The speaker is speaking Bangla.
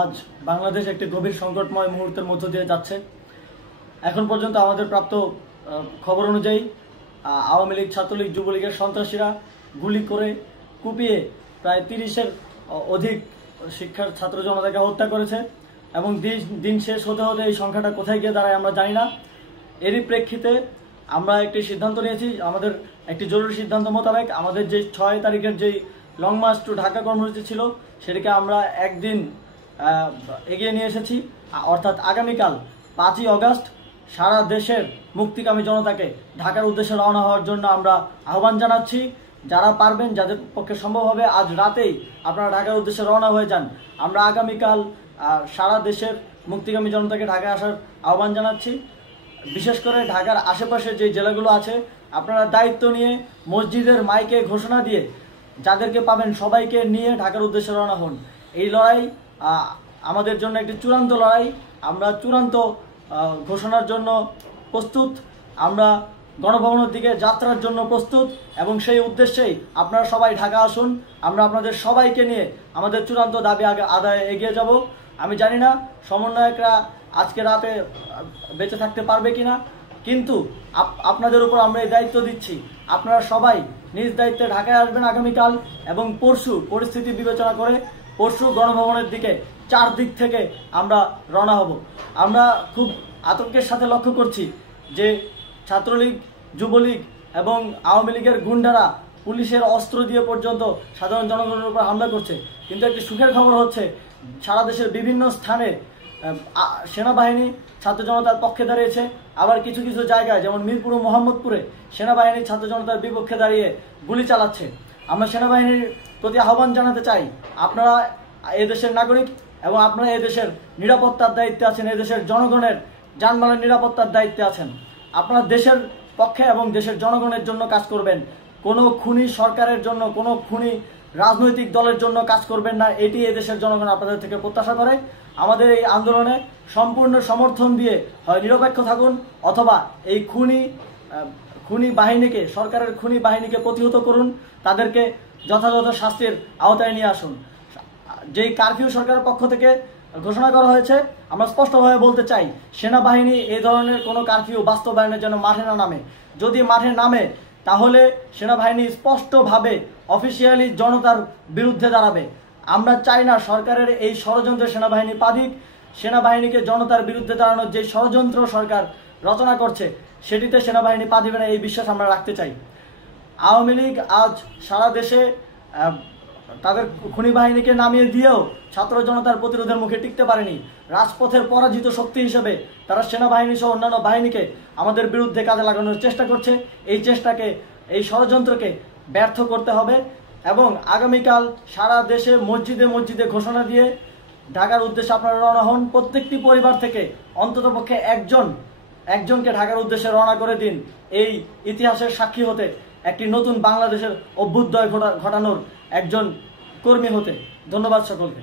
আজ বাংলাদেশ একটি গভীর সংকটময় মুহূর্তের মধ্য দিয়ে যাচ্ছে। এখন পর্যন্ত আমাদের প্রাপ্ত খবর অনুযায়ী আওয়ামী লীগ, ছাত্রলীগ, যুবলীগের সন্ত্রাসীরা গুলি করে কুপিয়ে প্রায় 30-এর অধিক শিক্ষার ছাত্র জনতাকে হত্যা করেছে এবং দিন শেষ হতে হতে এই সংখ্যাটা কোথায় গিয়ে দাঁড়ায় আমরা জানি না। এরই প্রেক্ষিতে আমরা একটি সিদ্ধান্ত নিয়েছি, আমাদের একটি জরুরি সিদ্ধান্ত মোতাবেক আমাদের যে 6 তারিখের যেই লং মার্চ টু ঢাকা কর্মসূচি ছিল সেটাকে আমরা একদিন এগিয়ে নিয়ে এসেছি, অর্থাৎ আগামীকাল 5ই অগাস্ট সারা দেশের মুক্তিকামী জনতাকে ঢাকার উদ্দেশ্যে রওনা হওয়ার জন্য আমরা আহ্বান জানাচ্ছি। যারা পারবেন, যাদের পক্ষে সম্ভব হবে, আজ রাতেই আপনারা ঢাকার উদ্দেশ্যে রওনা হয়ে যান। আমরা আগামীকাল সারা দেশের মুক্তিকামী জনতাকে ঢাকায় আসার আহ্বান জানাচ্ছি। বিশেষ করে ঢাকার আশেপাশে যে জেলাগুলো আছে আপনারা দায়িত্ব নিয়ে মসজিদের মাইকে ঘোষণা দিয়ে যাদেরকে পাবেন সবাইকে নিয়ে ঢাকার উদ্দেশ্যে রওনা হন। এই লড়াই আমাদের জন্য একটি চূড়ান্ত লড়াই। আমরা চূড়ান্ত ঘোষণার জন্য প্রস্তুত, আমরা গণভবনের দিকে যাত্রার জন্য প্রস্তুত এবং সেই উদ্দেশ্যেই আপনারা সবাই ঢাকা আসুন। আমরা আপনাদের সবাইকে নিয়ে আমাদের চূড়ান্ত দাবি আদায়ে এগিয়ে যাব। আমি জানি না সমন্বয়করা আজকে রাতে বেঁচে থাকতে পারবে কিনা, কিন্তু আপনাদের উপর আমরা এই দায়িত্ব দিচ্ছি। আপনারা সবাই নিজ দায়িত্বে ঢাকায় আসবেন আগামীকাল এবং পরশু পরিস্থিতি বিবেচনা করে পরশু গণভবনের দিকে 4 দিক থেকে আমরা রওনা হব। আমরা খুব আতঙ্কের সাথে লক্ষ্য করছি যে ছাত্রলীগ, যুবলীগ এবং আওয়ামী লীগের গুন্ডারা পুলিশের অস্ত্র দিয়ে পর্যন্ত সাধারণ জনগণের উপর হামলা করছে। কিন্তু একটি সুখের খবর হচ্ছে সারা দেশের বিভিন্ন স্থানে সেনাবাহিনী ছাত্র জনতার পক্ষে দাঁড়িয়েছে, আবার কিছু কিছু জায়গায় যেমন মিরপুর ও মোহাম্মদপুরে সেনাবাহিনী ছাত্র জনতার বিপক্ষে দাঁড়িয়ে গুলি চালাচ্ছে। আমরা সেনাবাহিনীর প্রতি আহ্বান জানাতে চাই, আপনারা এদেশের নাগরিক এবং আপনারা এদেশের নিরাপত্তার দায়িত্বে আছেন, এদেশের জনগণের যানবাহনের নিরাপত্তার দায়িত্বে আছেন। আপনারা দেশের পক্ষে এবং দেশের জনগণের জন্য কাজ করবেন। কোনো খুনি সরকারের জন্য, কোনো খুনি রাজনৈতিক দলের জন্য কাজ করবেন না, এটি এদেশের জনগণ আপনাদের থেকে প্রত্যাশা করে। আমাদের এই আন্দোলনে সম্পূর্ণ সমর্থন দিয়ে হয় নিরপেক্ষ থাকুন অথবা এই খুনি বাহিনীকে, সরকারের খুনি বাহিনীকে প্রতিহত করুন, তাদেরকে যথাযথ শাস্তির আওতায় নিয়ে আসুন। যেই কারফিউ সরকারের পক্ষ থেকে ঘোষণা করা হয়েছে, আমরা স্পষ্টভাবে বলতে চাই সেনাবাহিনী এই ধরনের কোনো কারফিউ বাস্তবায়নের জন্য মাঠে না নামে। যদি মাঠে নামে তাহলে সেনাবাহিনী স্পষ্টভাবে অফিসিয়ালি জনতার বিরুদ্ধে দাঁড়াবে। আমরা চাই না সরকারের এই ষড়যন্ত্র সেনাবাহিনী পা দিক। সেনাবাহিনীকে জনতার বিরুদ্ধে দাঁড়ানোর যে ষড়যন্ত্র সরকার রচনা করছে সেটিতে সেনাবাহিনী পা দিবে না, এই বিশ্বাস আমরা রাখতে চাই। আওয়ামী লীগ আজ সারা দেশে তাদের খুনি বাহিনীকে নামিয়ে দিয়েও ছাত্র জনতার প্রতিরোধের মুখে টিকতে পারেনি। রাজপথের পরাজিত শক্তি হিসেবে তারা সেনাবাহিনী সহ অন্যান্য বাহিনীকে আমাদের বিরুদ্ধে কাজে লাগানোর চেষ্টা করছে। এই চেষ্টাকে, এই ষড়যন্ত্রকে ব্যর্থ করতে হবে এবং আগামীকাল সারা দেশে মসজিদে মসজিদে ঘোষণা দিয়ে ঢাকার উদ্দেশ্যে আপনারা রওনা হন। প্রত্যেকটি পরিবার থেকে অন্ততপক্ষে একজনকে ঢাকার উদ্দেশ্যে রওনা করে দিন, এই ইতিহাসের সাক্ষী হতে, একটি নতুন বাংলাদেশের অভ্যুদয় ঘটানোর একজন কর্মী হতে। ধন্যবাদ সকলকে।